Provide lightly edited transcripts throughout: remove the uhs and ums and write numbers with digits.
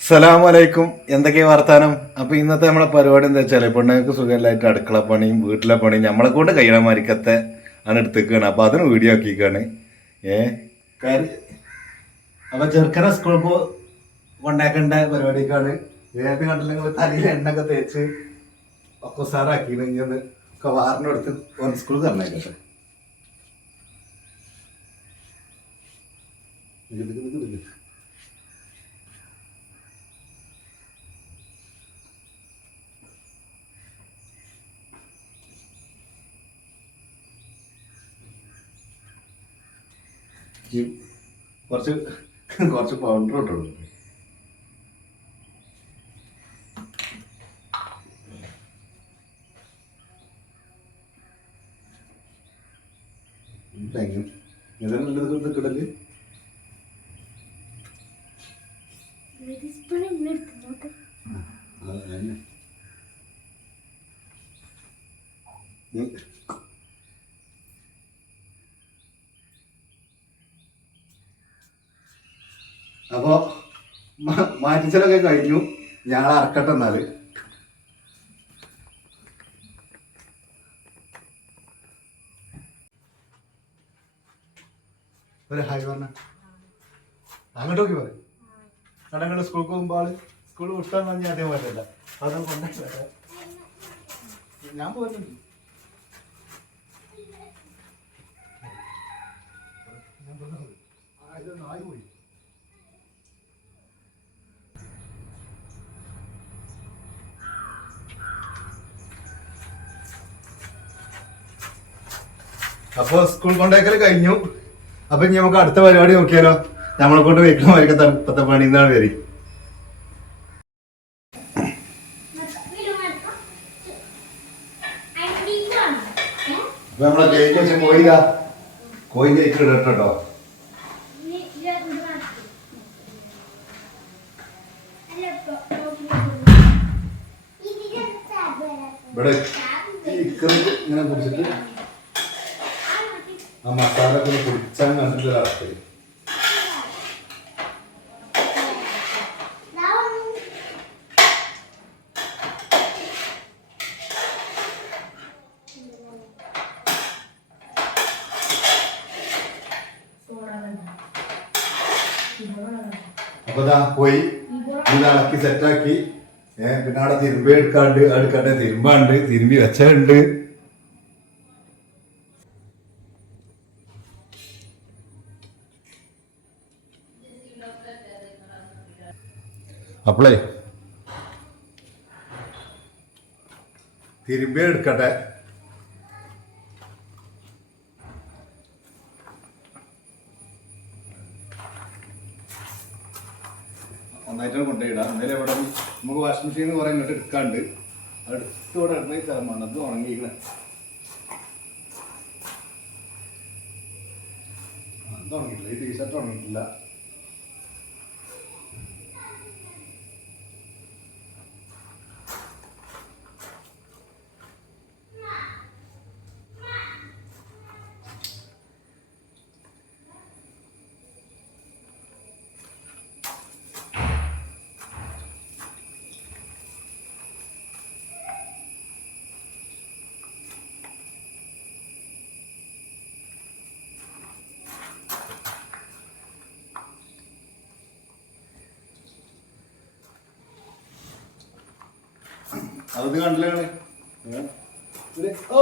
അസ്സലാമലൈക്കും. എന്തൊക്കെയാ വർത്താനം? അപ്പൊ ഇന്നത്തെ നമ്മളെ പരിപാടി എന്താ വെച്ചാൽ പെണ്ണുങ്ങൾക്ക് സുഖമില്ലായിട്ട് അടുക്കള പണിയും വീട്ടിലെ പണിയും നമ്മളെ കൊണ്ട് കഴിയണ മാരിക്കത്തെ ആണ് എടുത്തേക്കാണ്. അപ്പൊ അതിന് വീഡിയോ ആക്കിക്കാണ്. അപ്പൊ ചെറുക്കനെ സ്കൂളിൽ കൊണ്ടാക്കേണ്ട പരിപാടിക്കാണ്. നേരത്തെ കണ്ടില്ലെങ്കിൽ തലയിൽ എണ്ണൊക്കെ തേച്ച് ഒക്കെ ഉസാറാക്കിയാണ്. ഇനി ഒന്ന് വാറിനെടുത്ത് സ്കൂളിൽ തരണേക്കട്ടെ. കുറച്ച് കുറച്ച് പൗഡർ ഇട്ടുള്ളൂ. ഇതെല്ലാം കിടല് അപ്പൊ മാറ്റിച്ചലൊക്കെ കഴിഞ്ഞു. ഞങ്ങൾ അറക്കട്ടെ എന്നാല്. ഒരു ഹായ് പറഞ്ഞ അങ്ങോട്ട് നോക്കി പറയും. അവിടെ സ്കൂൾക്ക് പോകുമ്പോൾ ആള് സ്കൂൾ വിട്ടാൻ പറഞ്ഞാൽ അതേ പോലല്ല. അതും കൊണ്ടുപോയി ഞാൻ പോരുന്നുണ്ട്. ആയി പോയി. അപ്പൊ സ്കൂൾ കൊണ്ടേക്കൽ കഴിഞ്ഞു. അപ്പൊ ഇനി നമുക്ക് അടുത്ത പരിപാടി നോക്കിയാലോ? നമ്മളെ കൊണ്ട് വെക്കണമായിരിക്കും തണുപ്പത്തെ പണി. എന്നാണ് പേര്. അപ്പൊ നമ്മളെ കേക്ക് വെച്ച കോഴി കേക്ക് ഇടട്ടോ. ഇവിടെ ഇങ്ങനെ കുടിച്ചിട്ട് ആ മസാല ഒക്കെ കുടിച്ചാൽ കണ്ടിട്ട് അവസ്ഥ. അപ്പൊ പോയി ഇത് ഇളക്കി സെറ്റാക്കി. പിന്നെ അവിടെ തിരുമ്പി എടുക്കട്ടെ. തിരുമ്പാണ്ട് തിരുമ്പി വെച്ചുണ്ട്. അപ്പളേ തിരുമ്പി എടുക്കട്ടെ. ഒന്നായിട്ടാണ് കൊണ്ടുപോയിടാം. എന്നാലും ഇവിടെ നമുക്ക് വാഷിംഗ് മെഷീൻ കുറെ ഇങ്ങോട്ട് എടുക്കാണ്ട് അടുത്തോടെ ഇടണ സ്ഥലമാണ്. അത് ഉണങ്ങിക്കണേ. അത് ഉണങ്ങിയിട്ടില്ല. ഈ ടീഷർട്ട് ഉണങ്ങിയിട്ടില്ല. അത് കണ്ടില്ലേ? ഓ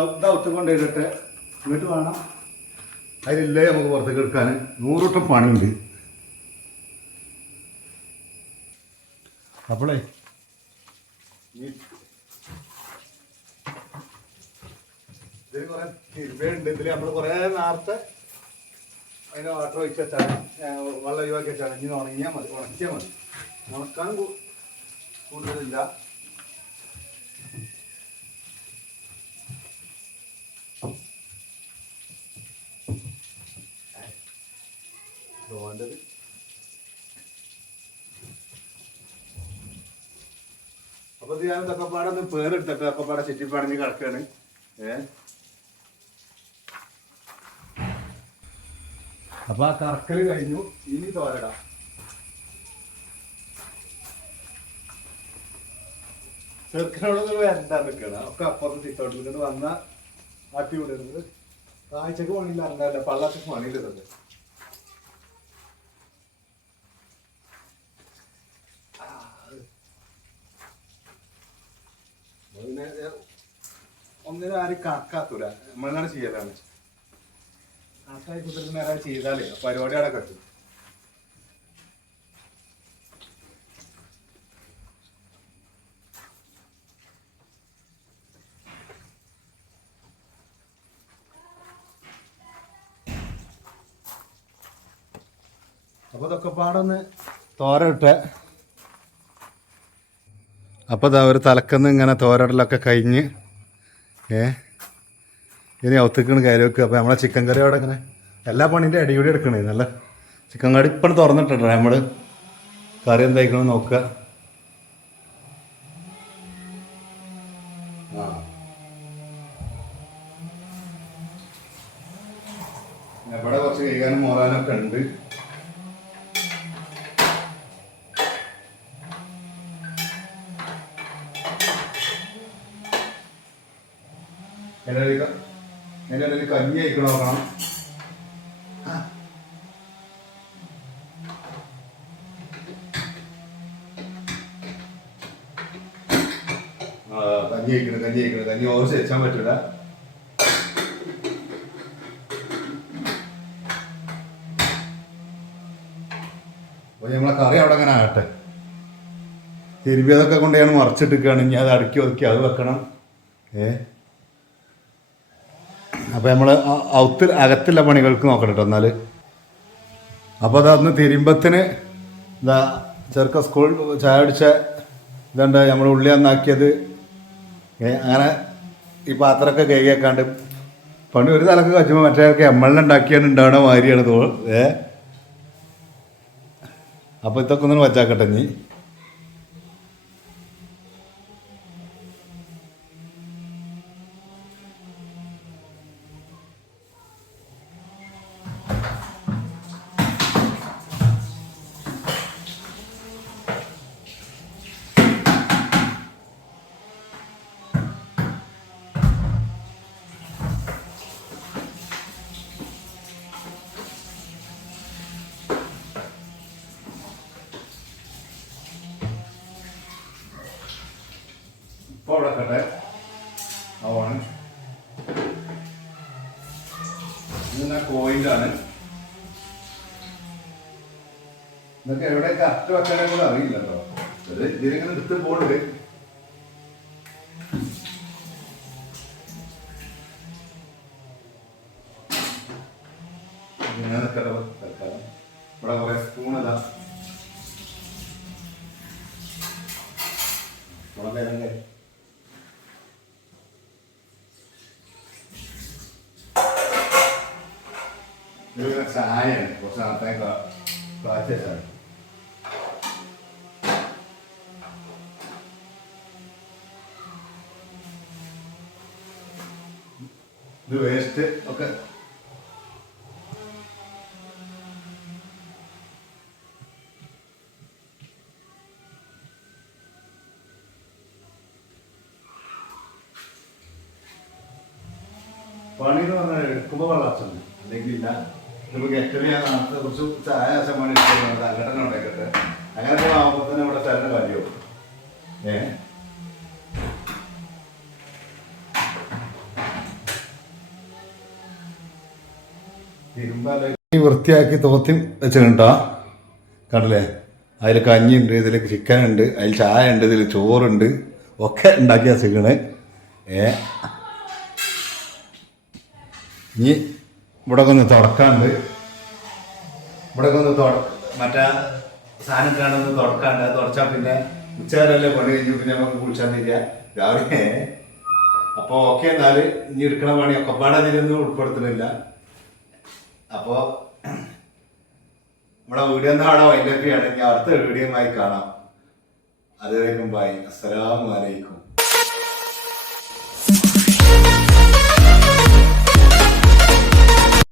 ഒത്തു കൊണ്ടുപോയിട്ടെ ഇങ്ങോട്ട് വേണം. അതിലില്ലേ നമുക്ക് പുറത്തേക്ക് എടുക്കാൻ 100 വട്ടം പണിയുണ്ട്. അപ്പോളേ ഇതിൽ കുറെ തിരുമ്പുണ്ട്. ഇതിൽ നമ്മൾ കുറെ നേരത്തെ അതിന് വാട്ടർ ഒഴിച്ച് വെച്ചാൽ വെള്ളം ഒഴിവാക്കി വെച്ചാൽ ഇനി ഉണങ്ങിയാൽ മതി. ഉണക്കിയാൽ മതി. ഉണക്കാൻ കൂടുതലില്ല. വേണ്ടത് അപ്പൊ ഇത് ഞാൻ തൊക്കപ്പാടൊന്ന് പേരെടുത്തിട്ട് തൊക്കപ്പാടെ ചുറ്റിപ്പടഞ്ഞ് കിടക്കാണ്. അപ്പൊ ആ കറക്കല് കഴിഞ്ഞു. ഇനി തോരടാം. ചെറുക്കനോടൊന്നും വരണ്ടാ നിൽക്കണം. ഒക്കെ അപ്പുറത്ത് സിറ്റൗട്ടിൽ വന്ന മാറ്റി വിടരുത്. കാഴ്ചക്ക് പണിയില്ല, അറിഞ്ഞല്ല പള്ളക്ക് പണിയില്ലത്. പിന്നെ ഒന്നിനും ആരും കണക്കാത്തൂല, നമ്മളങ്ങനെ ചെയ്യലാണ്. കണക്കായി കുത്തിരിക്കുന്ന ആരും ചെയ്താലേ പരിപാടി അവിടെ കെട്ടും. അപ്പൊ ഇതൊക്കെ പാടൊന്ന് തോരട്ടെ. അപ്പോൾ ഇതാ ഒരു തലക്കന്ന് ഇങ്ങനെ തോരടലൊക്കെ കഴിഞ്ഞ് ഇനി ഔത്തിക്കണ് കയറി വെക്കുക. അപ്പോൾ നമ്മളെ ചിക്കൻ കറി അവിടെ ഇങ്ങനെ എല്ലാ പണീൻ്റെ അടിപൊളി എടുക്കണേ. നല്ല ചിക്കൻ കറി ഇപ്പം തുറന്നിട്ടുണ്ട്. നമ്മൾ കറി എന്തായിക്കണം നോക്കുക. ഇവിടെ കുറച്ച് കഴിക്കാനും മോറാനൊക്കെ ഉണ്ട്. അതിൻ്റെ കഞ്ഞി കഴിക്കണ നോക്കണം. കഞ്ഞി ഓവർ വെച്ചാൻ പറ്റൂല. അപ്പൊ നമ്മളെ കറി അവിടെ അങ്ങനെ ആകട്ടെ. തിരുമ്പിയതൊക്കെ കൊണ്ടാണ് മറിച്ചിട്ടിരിക്കുകയാണ്. ഇനി അത് അടുക്കി ഒതുക്കി അത് വെക്കണം. അപ്പോൾ നമ്മൾ അകത്തുള്ള പണികൾക്ക് നോക്കണം കേട്ടോ. എന്നാൽ അപ്പോൾ അതൊന്ന് തിരുമ്പത്തിന് ഇതാ ചെറുക്ക സ്കൂൾ ചായ അടിച്ച ഇതുണ്ട്. നമ്മൾ ഉള്ളി നന്നാക്കിയത് അങ്ങനെ ഈ പാത്രമൊക്കെ കൈകാണ്ട് പണി ഒരു തലക്ക് കച്ചുമ്പോൾ മറ്റേ എമ്മളിനുണ്ടാക്കിയാണ് ഉണ്ടാവണ മാതിരിയാണ് അപ്പോൾ ഇതൊക്കെ ഒന്നും വച്ചാക്കട്ടെ. നീ ഇപ്പോൾ അവിടെ കട്ടെ ആണ് ഇത് കോയിലാണ്. ഇതൊക്കെ എവിടെയൊക്കെ അറ്റ വെക്കാനെ കൂടെ അറിയില്ല കേട്ടോ. അത് ഇതിലിങ്ങനെ എടുത്ത് പോണ്ട്. ഇങ്ങനെ തൽക്കാലം ഇവിടെ കുറെ സ്പൂണതാ മുളകല്ലേ. ചായയാണ് കുറച്ച് നാളത്തേക്ക് കാച്ചാണ്. ഇത് വേസ്റ്റ് ഒക്കെ പണി എന്ന് പറഞ്ഞാൽ എടുക്കുമ്പോൾ വളർച്ചുണ്ട്, അല്ലെങ്കിൽ ഇല്ല. നമുക്ക് ഏറ്റവും ഞാൻ നാളത്തെ കുറച്ച് ചായ ശതമാനം ഇഷ്ടപ്പെടുന്നത് അങ്ങോട്ടെ ഉണ്ടാക്കട്ടെ. അങ്ങനെയൊക്കെ ആകുമ്പോൾ തന്നെ ഇവിടെ തരുന്ന കാര്യവും വൃത്തിയാക്കി തോത്തി വെച്ചിട്ടുണ്ടോ കണ്ടല്ലേ. അതിൽ കഞ്ഞിയുണ്ട്, ഇതിൽ ചിക്കൻ ഉണ്ട്, അതിൽ ചായ ഉണ്ട്, ഇതിൽ ചോറുണ്ട്, ഒക്കെ ഉണ്ടാക്കി വെച്ചിരിക്കണേ. ഇനി ഇവിടെ ഒന്ന് തുടക്കാണ്ട്, ഇവിടെ ഒന്ന് മറ്റേ സാധനം കാണുന്ന തുടക്കാണ്ട്. തുടച്ചാൽ പിന്നെ ഉച്ചവരല്ലേ പണി കഴിഞ്ഞു, പിന്നെ നമുക്ക് കുളിച്ചാൽ തീരുക രാവിലെ. അപ്പോൾ ഓക്കെ, എന്നാൽ ഇനി എടുക്കണ പണി ഒക്കെ പാടെ അതിലൊന്നും ഉൾപ്പെടുത്തുന്നില്ല. അപ്പോൾ നമ്മുടെ വീഡിയോ ഒന്നും അവിടെ വൈൻഡപ്പിയാണ്. ഇനി അടുത്ത വീഡിയോയുമായി കാണാം. അതുവരെയും ബൈ. അസ്സലാമു അലൈക്കും.